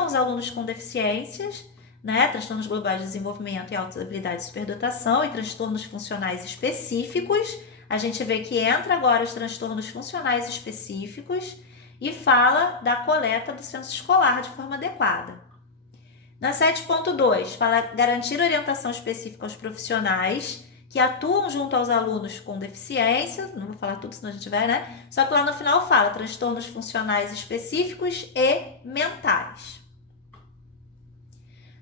engloba os alunos com deficiências, né, transtornos globais de desenvolvimento e alta habilidade de superdotação e transtornos funcionais específicos. A gente vê que entra agora os transtornos funcionais específicos e fala da coleta do censo escolar de forma adequada. Na 7.2, fala garantir orientação específica aos profissionais que atuam junto aos alunos com deficiência, não vou falar tudo, senão a gente vai, né? Só que lá no final fala transtornos funcionais específicos e mentais.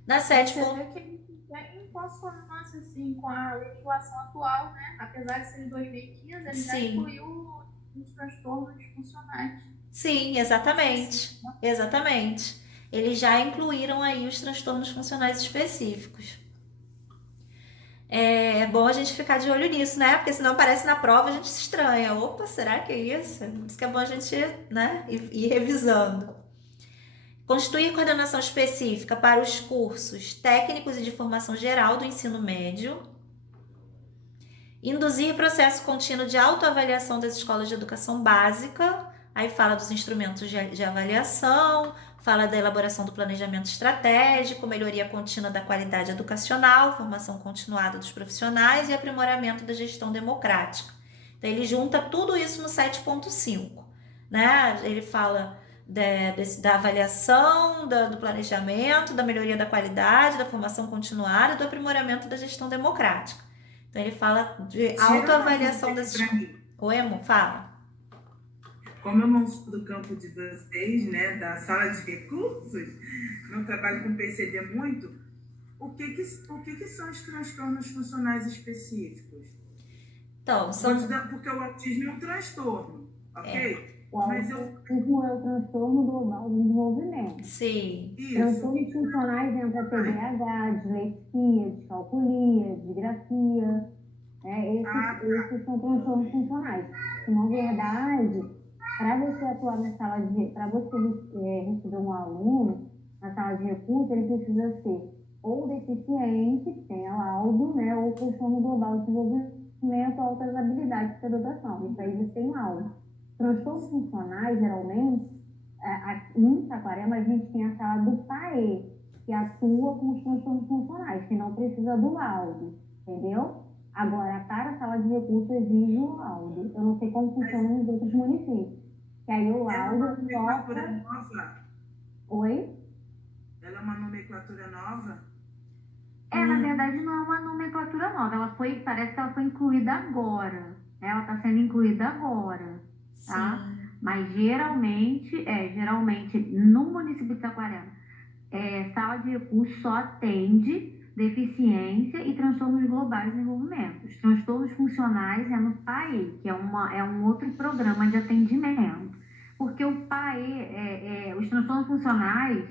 Na 7. Você vê que ele é em consonância assim, com a legislação atual, né? Apesar de ser de 2015, ele já incluiu os transtornos funcionais. Sim, exatamente. Exatamente. Eles já incluíram aí os transtornos funcionais específicos. É bom a gente ficar de olho nisso, né? Porque senão aparece na prova, a gente se estranha. Opa, será que é isso? Por isso que é bom a gente, né, ir revisando. Constituir coordenação específica para os cursos técnicos e de formação geral do ensino médio. Induzir processo contínuo de autoavaliação das escolas de educação básica. Aí fala dos instrumentos de avaliação, fala da elaboração do planejamento estratégico, melhoria contínua da qualidade educacional, formação continuada dos profissionais e aprimoramento da gestão democrática. Então, ele junta tudo isso no 7.5, né? Ele fala da avaliação, do planejamento, da melhoria da qualidade, da formação continuada e do aprimoramento da gestão democrática. Então, ele fala de autoavaliação das escolas. Oi, amor, fala. Como eu não sou do campo de vocês, né, da sala de recursos, não trabalho com PCD muito, o que são os transtornos funcionais específicos? Então, porque o autismo é um transtorno, ok? O autismo é o transtorno global de desenvolvimento. Sim. Transtornos funcionais entra TDAH, dislexia, descalculia, disgrafia. Esses são transtornos funcionais. Na verdade, para você atuar na sala para você receber um aluno na sala de recurso, ele precisa ser ou deficiente, que tenha laudo, né, ou transtorno global de desenvolvimento, altas habilidades de superdotação. Isso aí você tem laudo. Transtornos funcionais, geralmente, aqui em Saquarema, a gente tem a sala do PAE, que atua com os transtornos funcionais, que não precisa do laudo, entendeu? Agora, para a sala de recursos, exige o laudo. Eu não sei como funciona nos outros municípios. Que aí o laudo é uma nomenclatura nova? Oi? Ela é uma nomenclatura nova? Na verdade, não é uma nomenclatura nova. Parece que ela foi incluída agora. Ela está sendo incluída agora, tá? Sim. Mas geralmente no município de Saquarema, sala de recursos só atende deficiência e transtornos globais de desenvolvimento. Os transtornos funcionais é no PAE, que é um outro programa de atendimento. Porque o PAE, os transtornos funcionais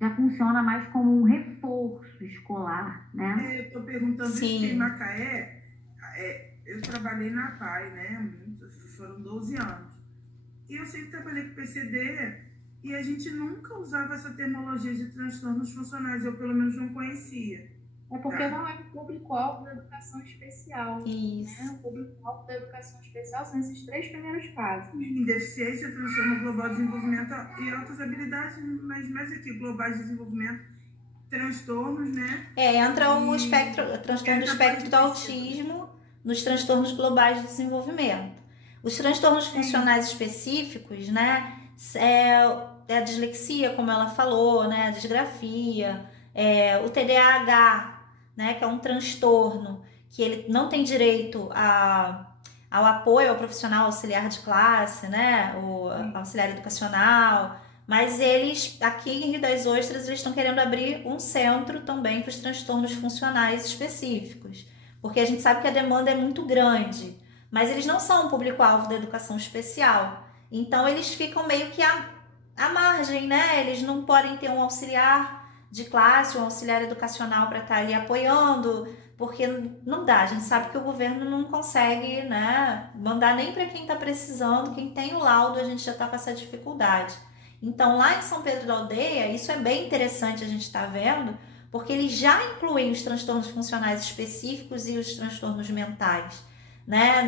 já funciona mais como um reforço escolar, né? Eu estou perguntando isso porque em Macaé, eu trabalhei na PAE, né? Foram 12 anos. E eu sempre trabalhei com PCD e a gente nunca usava essa terminologia de transtornos funcionais. Eu, pelo menos, não conhecia. É porque não é o público-alvo da educação especial. Isso. Né? O público-alvo da educação especial são esses 3 primeiros casos. Em deficiência, transtorno global de desenvolvimento e altas habilidades, mas mais aqui, globais de desenvolvimento, transtornos, né? Entra o transtorno do espectro do autismo nos transtornos globais de desenvolvimento. Os transtornos funcionais específicos, né? A dislexia, como ela falou, né? A disgrafia, o TDAH, né, que é um transtorno que ele não tem direito ao apoio ao profissional auxiliar de classe, né, o auxiliar educacional, mas eles, aqui em Rio das Ostras, eles estão querendo abrir um centro também para os transtornos funcionais específicos, porque a gente sabe que a demanda é muito grande, mas eles não são um público-alvo da educação especial, então eles ficam meio que à margem, né, eles não podem ter um auxiliar de classe, um auxiliar educacional para estar ali apoiando, porque não dá, a gente sabe que o governo não consegue, né, mandar nem para quem está precisando, quem tem o laudo, a gente já está com essa dificuldade. Então, lá em São Pedro da Aldeia, isso é bem interessante a gente estar vendo, porque eles já incluem os transtornos funcionais específicos e os transtornos mentais, né,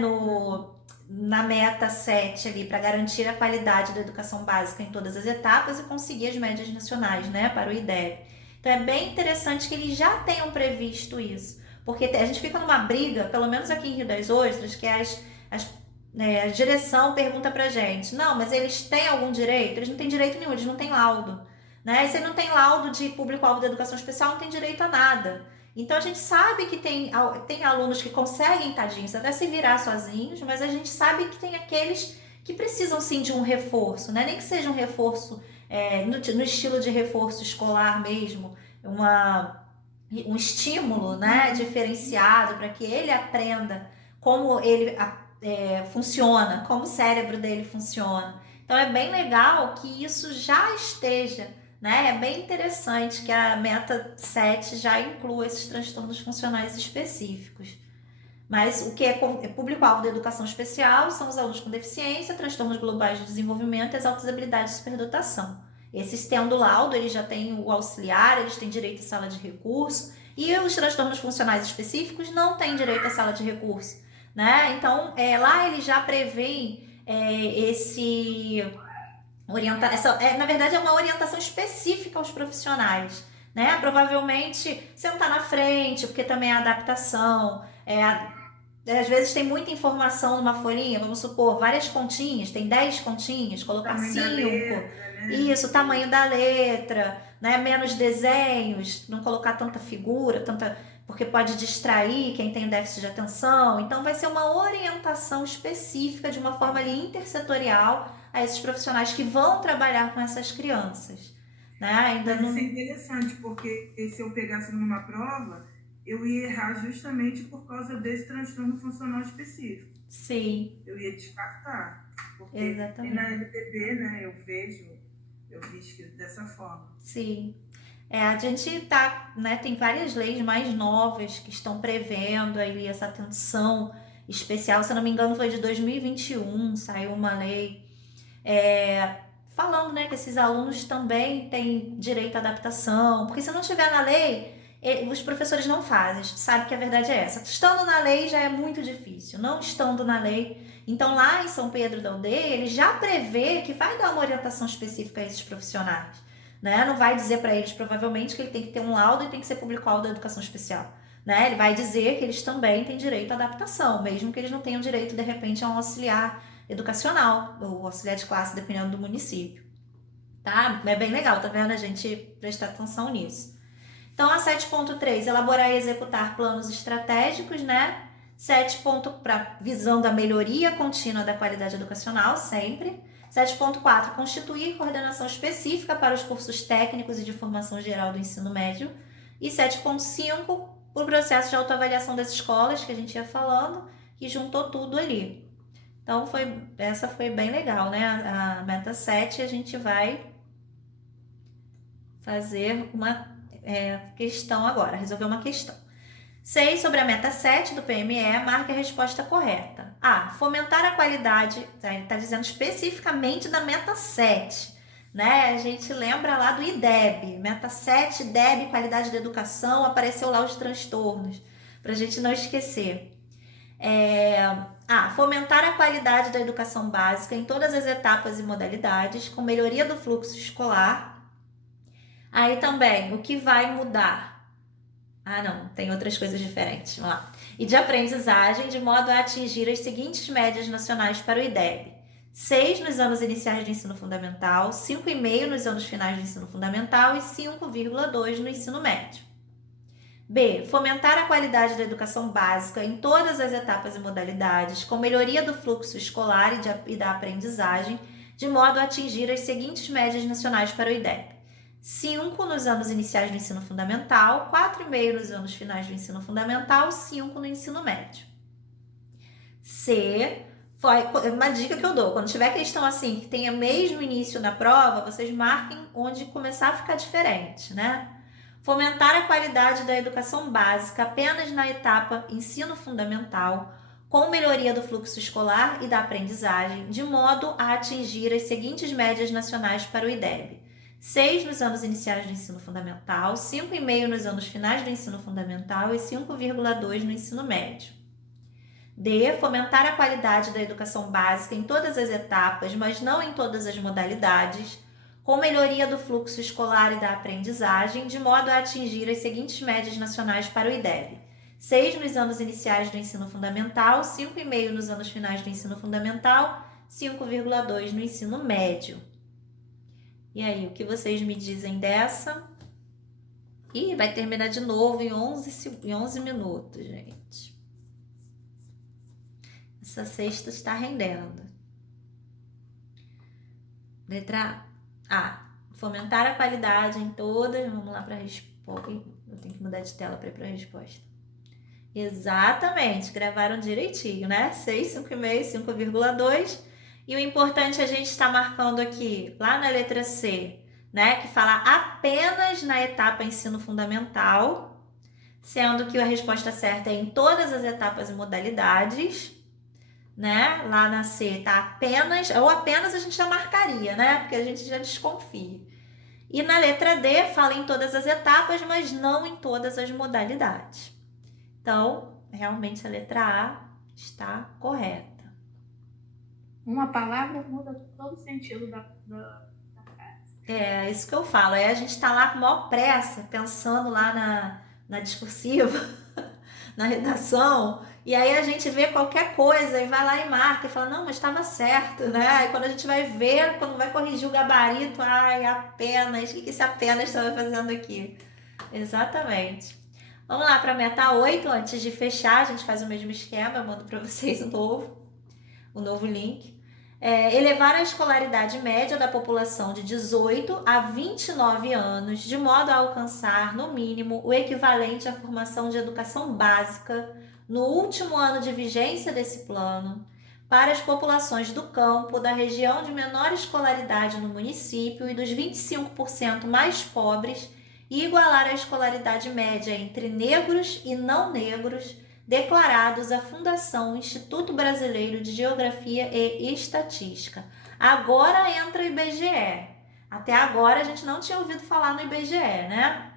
na meta 7 ali, para garantir a qualidade da educação básica em todas as etapas e conseguir as médias nacionais, né, para o IDEB. Então é bem interessante que eles já tenham previsto isso, porque a gente fica numa briga, pelo menos aqui em Rio das Ostras, que a direção pergunta pra gente, não, mas eles têm algum direito? Eles não têm direito nenhum, eles não têm laudo, né? E se não tem laudo de público-alvo da educação especial, não tem direito a nada. Então a gente sabe que tem alunos que conseguem, tadinhos, até se virar sozinhos, mas a gente sabe que tem aqueles que precisam sim de um reforço, né? Nem que seja um reforço no estilo de reforço escolar mesmo, um estímulo, né, diferenciado para que ele aprenda como ele funciona, como o cérebro dele funciona. Então é bem legal que isso já esteja, né? É bem interessante que a meta 7 já inclua esses transtornos funcionais específicos. Mas o que é público-alvo da educação especial são os alunos com deficiência, transtornos globais de desenvolvimento e as altas habilidades de superdotação. Esses tendo laudo, eles já têm o auxiliar, eles têm direito à sala de recurso, e os transtornos funcionais específicos não têm direito à sala de recurso, né? Então, lá eles já prevêem na verdade é uma orientação específica aos profissionais, né? Provavelmente sentar na frente, porque também é adaptação, às vezes tem muita informação numa folhinha, vamos supor, várias continhas, tem 10 continhas, colocar 5, isso, o tamanho da letra, né? Menos desenhos, não colocar tanta figura, porque pode distrair quem tem déficit de atenção. Então vai ser uma orientação específica de uma forma ali intersetorial a esses profissionais que vão trabalhar com essas crianças, né? Ainda não... Isso é interessante, porque se eu pegasse numa prova, eu ia errar justamente por causa desse transtorno funcional específico. Sim. Eu ia descartar. Porque exatamente. Na LDB, né, eu vi escrito dessa forma. Sim. A gente tem várias leis mais novas que estão prevendo aí essa atenção especial. Se eu não me engano, foi de 2021, saiu uma lei falando, né, que esses alunos também têm direito à adaptação, porque se não estiver na lei, os professores não fazem. A gente sabe que a verdade é essa. Estando na lei já é muito difícil, não estando na lei. Então lá em São Pedro da Aldeia, ele já prevê que vai dar uma orientação específica a esses profissionais, né? Não vai dizer para eles provavelmente que ele tem que ter um laudo e tem que ser público-alvo da educação especial, né? Ele vai dizer que eles também têm direito à adaptação, mesmo que eles não tenham direito de repente a um auxiliar educacional ou auxiliar de classe, dependendo do município, tá? É bem legal, tá vendo? A gente prestar atenção nisso. Então, a 7.3, elaborar e executar planos estratégicos, né? 7. Para visão da melhoria contínua da qualidade educacional, sempre. 7.4, constituir coordenação específica para os cursos técnicos e de formação geral do ensino médio. E 7.5, o processo de autoavaliação das escolas, que a gente ia falando, que juntou tudo ali. Então, essa foi bem legal, né? A meta 7, a gente vai fazer uma questão agora, resolver uma questão. 6, sobre a meta 7 do PME, marque a resposta correta. Fomentar a qualidade, está dizendo especificamente da meta 7, né? A gente lembra lá do IDEB, meta 7, IDEB, qualidade da educação, apareceu lá os transtornos, para a gente não esquecer. Fomentar a qualidade da educação básica em todas as etapas e modalidades, com melhoria do fluxo escolar. Aí também, o que vai mudar? Não, tem outras coisas diferentes. Vamos lá. E de aprendizagem, de modo a atingir as seguintes médias nacionais para o IDEB. 6 nos anos iniciais do ensino fundamental, 5,5 nos anos finais do ensino fundamental e 5,2 no ensino médio. B. Fomentar a qualidade da educação básica em todas as etapas e modalidades, com melhoria do fluxo escolar e da aprendizagem, de modo a atingir as seguintes médias nacionais para o IDEB. 5 nos anos iniciais do ensino fundamental, 4,5 nos anos finais do ensino fundamental, 5 no ensino médio. C, foi uma dica que eu dou, quando tiver questão assim, que tenha mesmo início na prova, vocês marquem onde começar a ficar diferente, né? Fomentar a qualidade da educação básica apenas na etapa ensino fundamental, com melhoria do fluxo escolar e da aprendizagem, de modo a atingir as seguintes médias nacionais para o IDEB. 6 nos anos iniciais do ensino fundamental, 5,5 nos anos finais do ensino fundamental e 5,2 no ensino médio. D. Fomentar a qualidade da educação básica em todas as etapas, mas não em todas as modalidades, com melhoria do fluxo escolar e da aprendizagem, de modo a atingir as seguintes médias nacionais para o IDEB: 6 nos anos iniciais do ensino fundamental, 5,5 nos anos finais do ensino fundamental, 5,2 no ensino médio. E aí, o que vocês me dizem dessa? Ih, vai terminar de novo em 11 minutos, gente. Essa sexta está rendendo. Letra A. Fomentar a qualidade em todas. Vamos lá para a resposta. Eu tenho que mudar de tela para ir para a resposta. Exatamente, gravaram direitinho, né? 6, 5,5, 5,2. E o importante é a gente estar marcando aqui, lá na letra C, né? Que fala apenas na etapa ensino fundamental, sendo que a resposta certa é em todas as etapas e modalidades, né? Lá na C tá apenas, ou apenas a gente já marcaria, né? Porque a gente já desconfia. E na letra D fala em todas as etapas, mas não em todas as modalidades. Então, realmente a letra A está correta. Uma palavra muda todo o sentido da frase. É isso que eu falo. Aí a gente está lá com maior pressa, pensando lá na discursiva, na redação, e aí a gente vê qualquer coisa e vai lá e marca e fala, não, mas estava certo, né? Aí quando a gente vai ver, quando vai corrigir o gabarito, ai, apenas, o que esse apenas estava fazendo aqui? Exatamente. Vamos lá para a meta 8, antes de fechar, a gente faz o mesmo esquema, eu mando para vocês o novo link. Elevar a escolaridade média da população de 18 a 29 anos, de modo a alcançar, no mínimo, o equivalente à formação de educação básica no último ano de vigência desse plano, para as populações do campo, da região de menor escolaridade no município e dos 25% mais pobres, e igualar a escolaridade média entre negros e não negros, declarados à Fundação Instituto Brasileiro de Geografia e Estatística. Agora entra o IBGE. Até agora a gente não tinha ouvido falar no IBGE, né?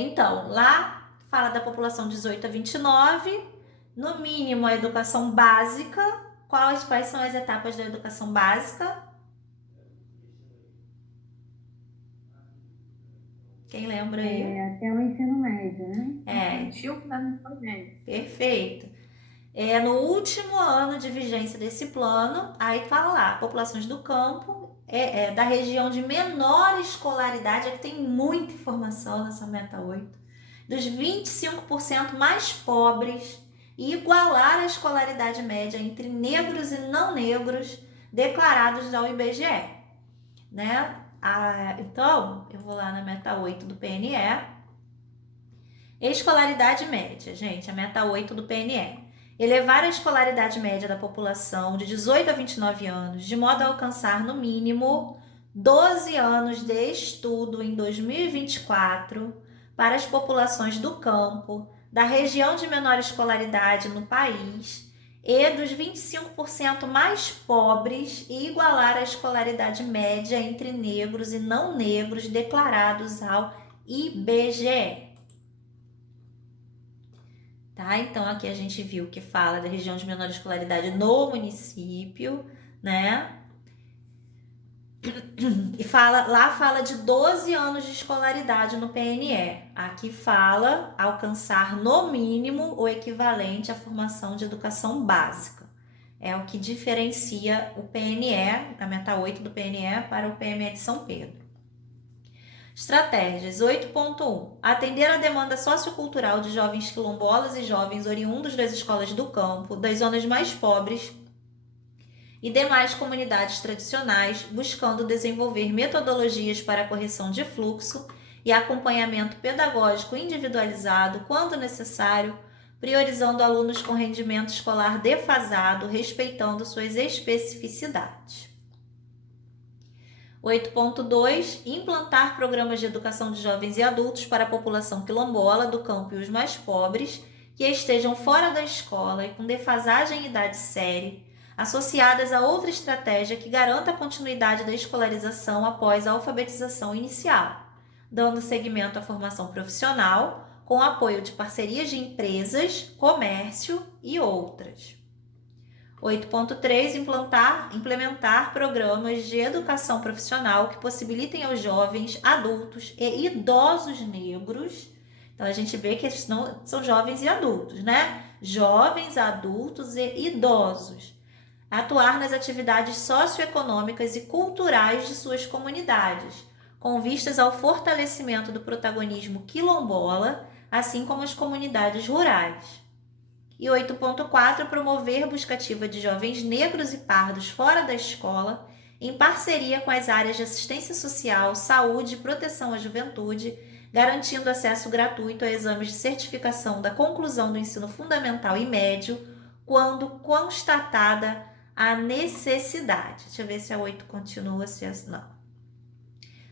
Então, lá fala da população 18 a 29, no mínimo a educação básica. Quais são as etapas da educação básica? Quem lembra aí? Até o ensino médio, né? Infantil, fundamental médio. Perfeito. No último ano de vigência desse plano, aí fala lá, populações do campo, da região de menor escolaridade, aqui tem muita informação nessa meta 8, dos 25% mais pobres, e igualar a escolaridade média entre negros e não negros declarados ao IBGE, né? Então, eu vou lá na meta 8 do PNE. Escolaridade média, gente, a meta 8 do PNE. Elevar a escolaridade média da população de 18 a 29 anos, de modo a alcançar, no mínimo, 12 anos de estudo em 2024 para as populações do campo, da região de menor escolaridade no país e dos 25% mais pobres e igualar a escolaridade média entre negros e não negros declarados ao IBGE. Tá? Então, aqui a gente viu que fala da região de menor escolaridade no município, né? E lá fala de 12 anos de escolaridade no PNE. Aqui fala alcançar no mínimo o equivalente à formação de educação básica. É o que diferencia o PNE, a meta 8 do PNE, para o PME de São Pedro. Estratégias 8.1. Atender a demanda sociocultural de jovens quilombolas e jovens oriundos das escolas do campo, das zonas mais pobres e demais comunidades tradicionais, buscando desenvolver metodologias para a correção de fluxo e acompanhamento pedagógico individualizado quando necessário, priorizando alunos com rendimento escolar defasado, respeitando suas especificidades. 8.2. Implantar programas de educação de jovens e adultos para a população quilombola do campo e os mais pobres que estejam fora da escola e com defasagem em idade séria, associadas a outra estratégia que garanta a continuidade da escolarização após a alfabetização inicial, dando seguimento à formação profissional, com apoio de parcerias de empresas, comércio e outras. 8.3. Implementar programas de educação profissional que possibilitem aos jovens, adultos e idosos negros. Então, a gente vê que eles não são jovens e adultos, né? Jovens, adultos e idosos. Atuar nas atividades socioeconômicas e culturais de suas comunidades, com vistas ao fortalecimento do protagonismo quilombola, assim como as comunidades rurais. E 8.4. Promover busca ativa de jovens negros e pardos fora da escola, em parceria com as áreas de assistência social, saúde e proteção à juventude, garantindo acesso gratuito a exames de certificação da conclusão do ensino fundamental e médio, quando constatada a necessidade. Deixa eu ver se a 8 continua, se não.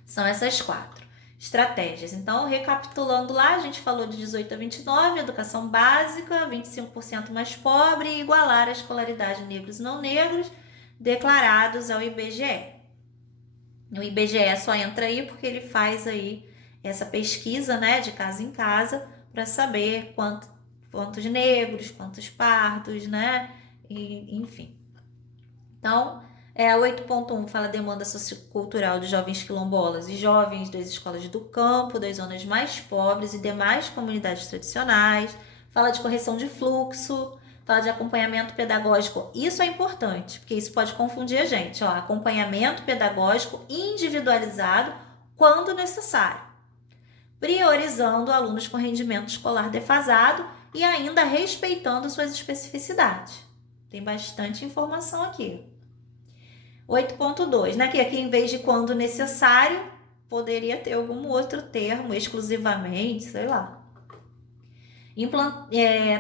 São essas 4 estratégias. Então, recapitulando lá, a gente falou de 18 a 29, educação básica, 25% mais pobre e igualar a escolaridade negros e não negros, declarados ao IBGE. O IBGE só entra aí porque ele faz aí essa pesquisa, né, de casa em casa, para saber quantos negros, quantos pardos, né, e, enfim. Então, a 8.1 fala demanda sociocultural de jovens quilombolas e jovens das escolas do campo, das zonas mais pobres e demais comunidades tradicionais. Fala de correção de fluxo, fala de acompanhamento pedagógico. Isso é importante, porque isso pode confundir a gente. Acompanhamento pedagógico individualizado quando necessário, priorizando alunos com rendimento escolar defasado e ainda respeitando suas especificidades. Tem bastante informação aqui. 8.2, né? Que aqui, em vez de quando necessário, poderia ter algum outro termo, exclusivamente, sei lá.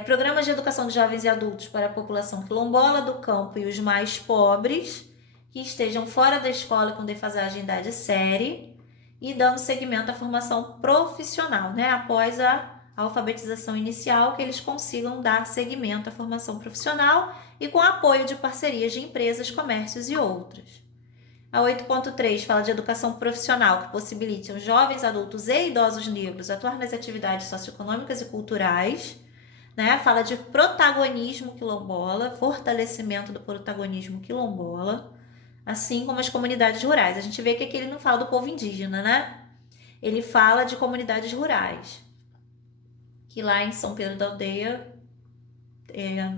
Programas de educação de jovens e adultos para a população quilombola do campo e os mais pobres, que estejam fora da escola com defasagem de idade série, e dando seguimento à formação profissional, né? Após a alfabetização inicial, que eles consigam dar seguimento à formação profissional e com apoio de parcerias de empresas, comércios e outras. A 8.3 fala de educação profissional que possibilite aos jovens, adultos e idosos negros atuar nas atividades socioeconômicas e culturais, né? Fala de protagonismo quilombola, fortalecimento do protagonismo quilombola, assim como as comunidades rurais. A gente vê que aqui ele não fala do povo indígena, né? Ele fala de comunidades rurais, que lá em São Pedro da Aldeia,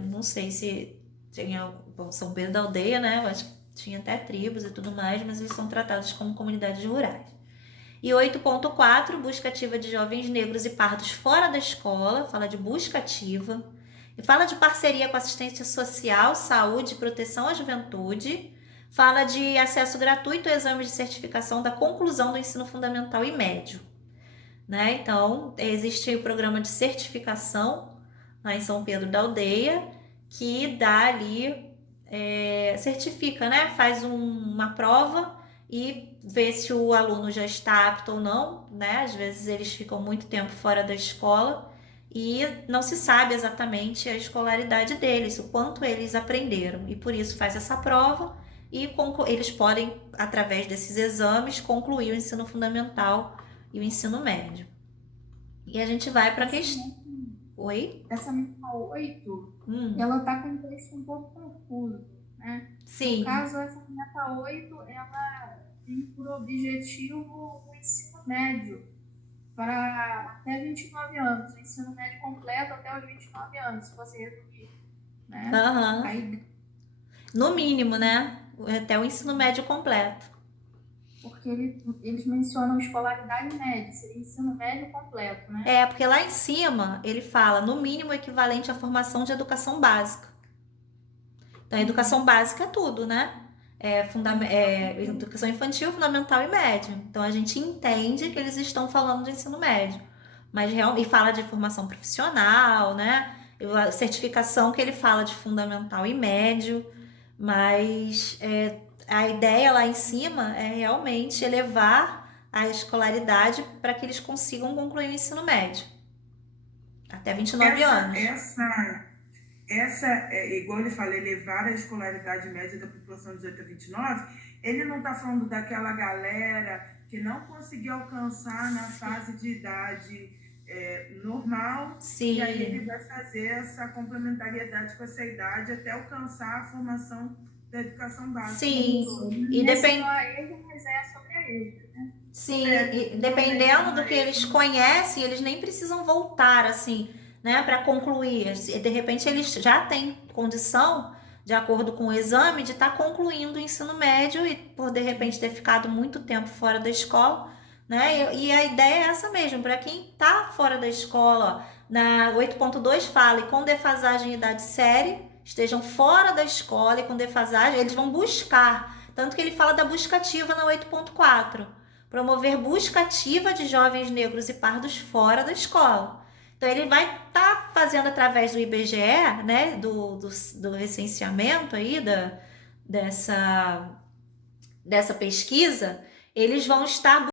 não sei se tinha, São Pedro da Aldeia, né? Eu acho que tinha até tribos e tudo mais, mas eles são tratados como comunidades rurais. E 8.4, busca ativa de jovens negros e pardos fora da escola, fala de busca ativa, e fala de parceria com assistência social, saúde e proteção à juventude, fala de acesso gratuito a exames de certificação da conclusão do ensino fundamental e médio. Né? Então, existe o programa de certificação lá em São Pedro da Aldeia, que dá ali, certifica, né? Faz uma prova e vê se o aluno já está apto ou não, né? Às vezes eles ficam muito tempo fora da escola e não se sabe exatamente a escolaridade deles, o quanto eles aprenderam, e por isso faz essa prova e eles podem, através desses exames, concluir o ensino fundamental e o ensino médio. E a gente vai para a questão. Oi? Essa meta 8, ela tá com um texto um pouco confuso, né? Sim. No caso, essa meta 8, ela tem por objetivo o ensino médio para até 29 anos, o ensino médio completo até os 29 anos, se você resumir, né? Uhum. Aí, no mínimo, né? Até o ensino médio completo. Porque eles mencionam escolaridade média, seria ensino médio completo, né? Porque lá em cima ele fala no mínimo equivalente à formação de educação básica. Então, a educação básica é tudo, né? Educação infantil, fundamental e médio. Então, a gente entende que eles estão falando de ensino médio. E fala de formação profissional, né? A certificação que ele fala de fundamental e médio. Mas a ideia lá em cima é realmente elevar a escolaridade para que eles consigam concluir o ensino médio. Até 29 anos. Igual ele fala, elevar a escolaridade média da população de 18 a 29, ele não está falando daquela galera que não conseguiu alcançar na fase de idade normal, Sim. e aí ele vai fazer essa complementariedade com essa idade até alcançar a formação da educação básica. Sim, e depende. Mas é sobre a ele, né? Sim, e dependendo do que eles conhecem, eles nem precisam voltar assim, né, para concluir. De repente eles já têm condição, de acordo com o exame, de estar concluindo o ensino médio e por de repente ter ficado muito tempo fora da escola, né? E a ideia é essa mesmo, para quem está fora da escola, ó, na 8.2 fala, e com defasagem em idade séria, estejam fora da escola e com defasagem, eles vão buscar. Tanto que ele fala da busca ativa na 8.4. Promover busca ativa de jovens negros e pardos fora da escola. Então, ele vai estar fazendo através do IBGE, né, do recenseamento aí, dessa pesquisa, eles vão estar